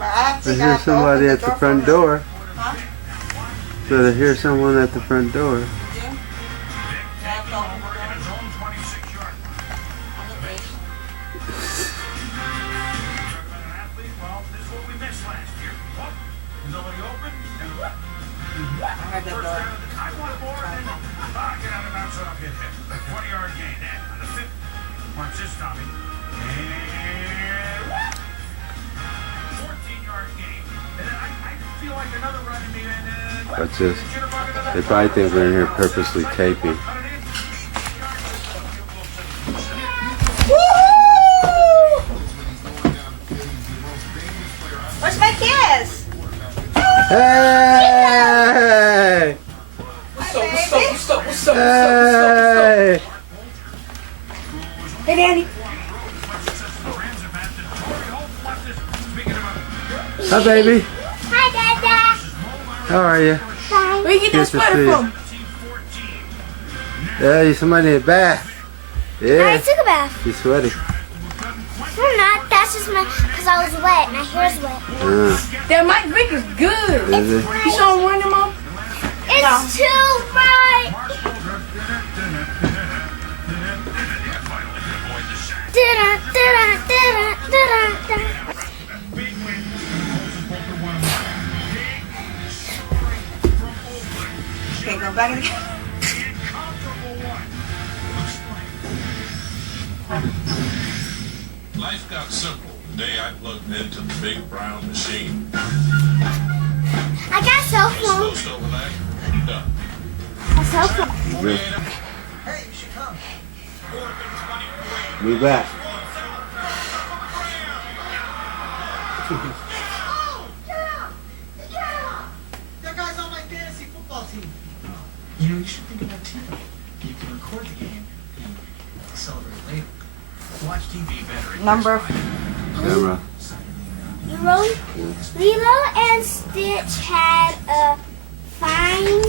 I hear somebody at the front door. Huh? So I hear someone at the front door. Watch this. They probably think we're in here purposely taping. Where's my kiss? Hey! What's up? Hey! Hey, Danny. Hi, baby. Hi, Dada. How are you? Where you get that sweater from? Yeah, you somebody in a bath. I Yeah. took a bath. You're sweaty. I'm not. That's just because I was wet. My hair's wet. That Mike Vick is good. Is it? You saw him running, Mom? It's too bright. Okay, go back in the Life got simple the day I plugged into the big brown machine. I got cell phone. Closed overnight, done. A cell phone. Good. Move back. That guy's on my fantasy football team. You know, you should think about too. You can record the game and celebrate later. Watch TV better. number. Camera. Lilo and Stitch had a fine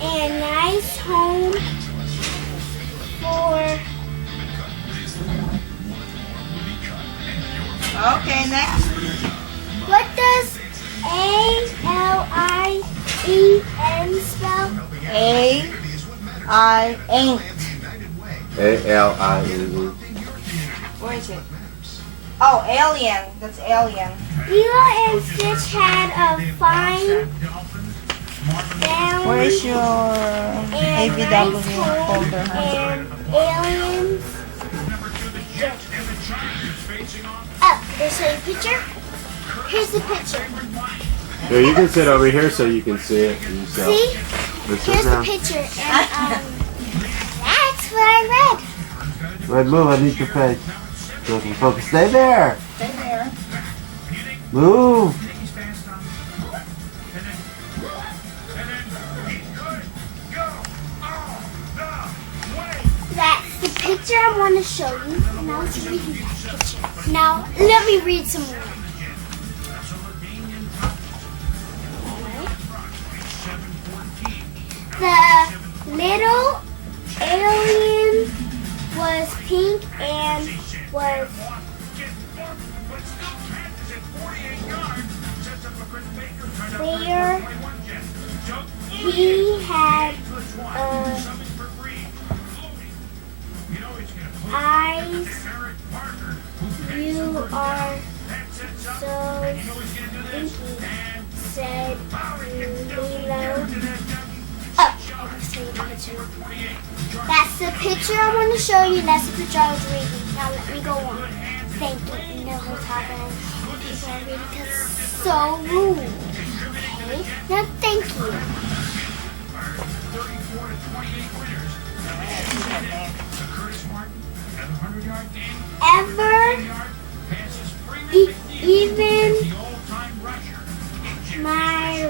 and nice home for. Okay, next. What does A-L-I-E-N spell? A-I ain't. A-L-I-N-E. Where is it? Oh, alien. That's alien. Lilo and Stitch had a fine Where is your and APW nice home folder? and aliens. Oh, there's a picture. Here's the picture. Here, you can sit over here so you can see it yourself. See? This Here's is the now. picture. And that's what I read. Wait, move. I need your face. Focus. Stay there. Stay there. Move. That's the picture I want to show you. And I was reading that picture. Now, let me read some more. The little alien was pink and was clear. He had eyes. You are so stinky, said Lilo. Oh, I was taking a picture. That's the picture I want to show you. That's the picture I was reading. Now let me go on. Thank you. You know what's happening. People are reading because it's so rude. Okay? Now thank you. Even my.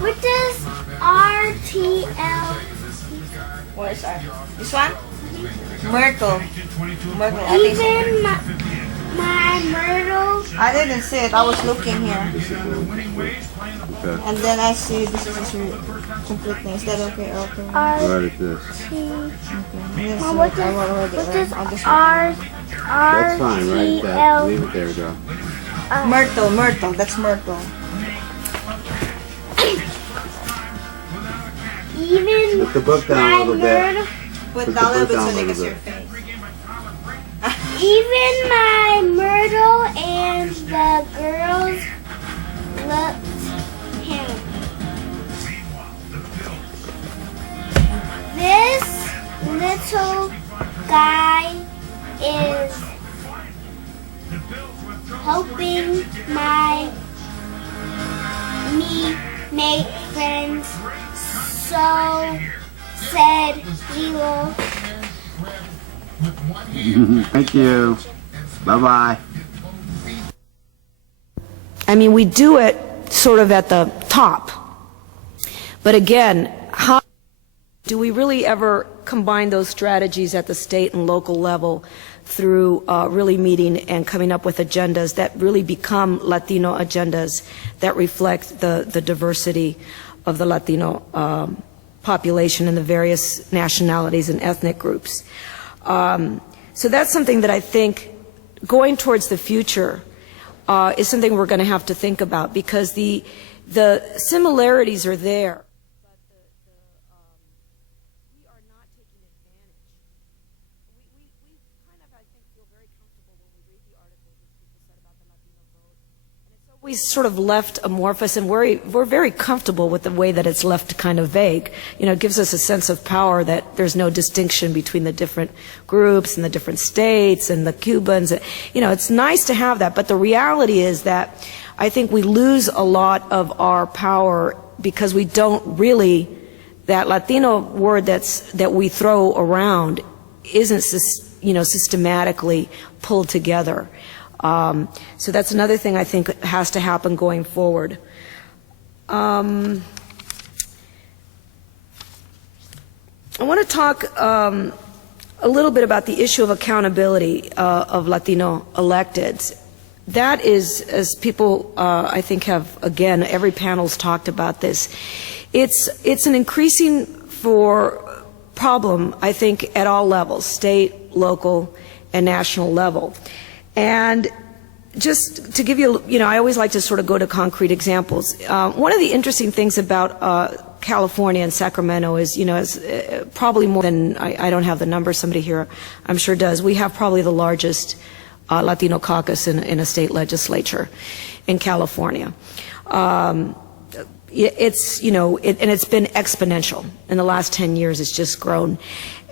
What does RTL? Where's that? This one? Myrtle. Myrtle. I think so. Even my. my Myrtle. I didn't see it. I was looking here. Okay. And then I see this is your complete name. Is that okay? Okay. What is this? Okay. Mom, what does R That's fine, right? That, leave it there, go. Myrtle. That's Myrtle. Even Put the book down a my little bit. Myrtle. Put Put down a the little bit book so down a they can see little your bit. face. Even my Myrtle and the girls looked him. This little guy is hoping me make friends, so said he will. Thank you. Bye-bye. I mean, we do it sort of at the top. But again, how do we really ever combine those strategies at the state and local level through really meeting and coming up with agendas that really become Latino agendas that reflect the diversity of the Latino population and the various nationalities and ethnic groups? So that's something that I think going towards the future is something we're going to have to think about, because the similarities are there. But we are not taking advantage. We kind of, I think, feel very comfortable when we read the articles that people said about the Latino vote. And it's always sort of left amorphous, and we're very comfortable with the way that it's left kind of vague. You know, it gives us a sense of power that there's no distinction between the different groups and the different states and the Cubans. You know, it's nice to have that, but the reality is that I think we lose a lot of our power because we don't really, that Latino word that we throw around isn't systematically pulled together. So that's another thing I think has to happen going forward. I want to talk a little bit about the issue of accountability of Latino electeds. That is, as people I think have, again, every panel's talked about this, it's an increasing problem, I think, at all levels, state, local, and national level. And just to give you, I always like to sort of go to concrete examples. One of the interesting things about California and Sacramento is, is probably more than, I don't have the number, somebody here I'm sure does, we have probably the largest Latino caucus in a state legislature in California. It's, and it's been exponential. In the last 10 years, it's just grown.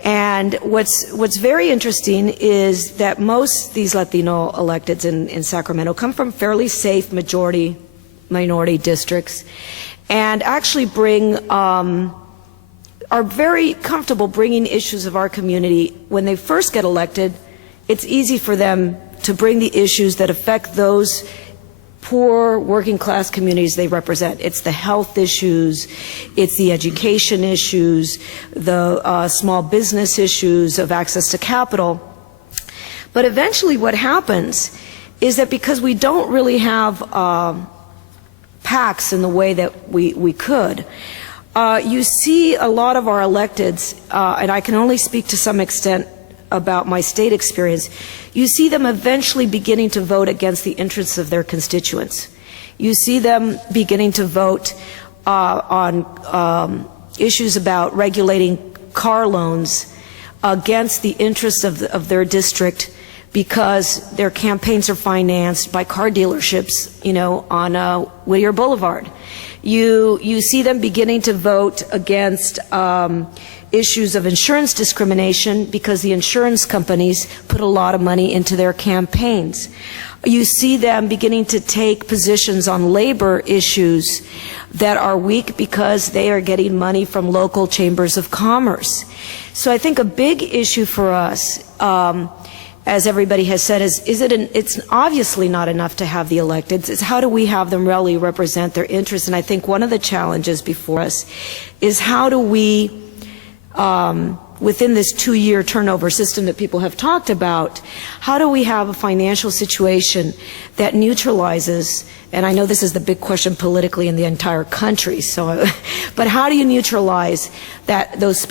And what's very interesting is that most these Latino electeds in Sacramento come from fairly safe minority districts, and actually are very comfortable bringing issues of our community. When they first get elected, it's easy for them to bring the issues that affect those poor working class communities they represent. It's the health issues, it's the education issues, the small business issues of access to capital. But eventually what happens is that because we don't really have PACs in the way that we could, you see a lot of our electeds, and I can only speak to some extent about my state experience, you see them eventually beginning to vote against the interests of their constituents. You see them beginning to vote on issues about regulating car loans against the interests of their district, because their campaigns are financed by car dealerships, on Whittier Boulevard. You see them beginning to vote against issues of insurance discrimination because the insurance companies put a lot of money into their campaigns. You see them beginning to take positions on labor issues that are weak because they are getting money from local chambers of commerce. So I think a big issue for us, as everybody has said, it's obviously not enough to have the electeds. It's how do we have them really represent their interests? And I think one of the challenges before us is how do we within this 2-year turnover system that people have talked about, how do we have a financial situation that neutralizes, and I know this is the big question politically in the entire country, so, but how do you neutralize those